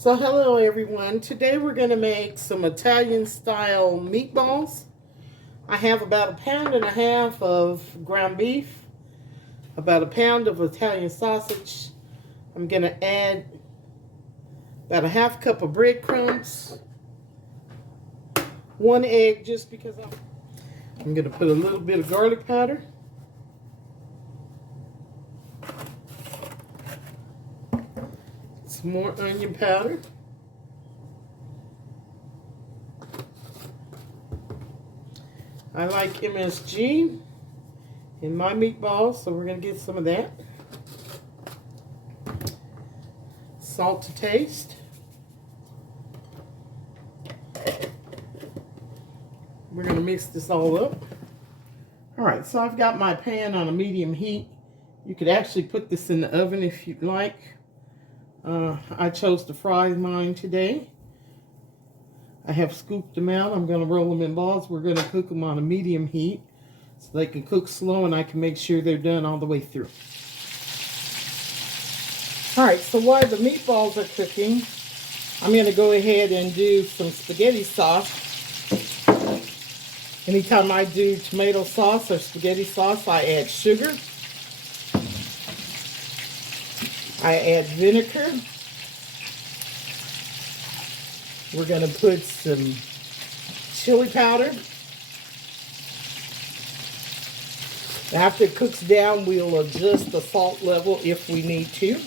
So hello everyone. Today we're going to make some Italian style meatballs. I have about 1.5 pounds of ground beef, about 1 pound of Italian sausage. I'm going to add about 1/2 cup of breadcrumbs, 1 egg just because I'm going to put a little bit of garlic powder. Some more onion powder. I like MSG in my meatballs, so we're going to get some of that. Salt to taste. We're going to mix this all up. Alright, so I've got my pan on a medium heat. You could actually put this in the oven if you'd like. I chose to fry mine today. I have scooped them out. I'm going to roll them in balls. We're going to cook them on a medium heat so they can cook slow and I can make sure they're done all the way through. Alright, so while the meatballs are cooking, I'm going to go ahead and do some spaghetti sauce. Anytime I do tomato sauce or spaghetti sauce, I add sugar. I add vinegar. We're going to put some chili powder. After it cooks down, we'll adjust the salt level if we need to.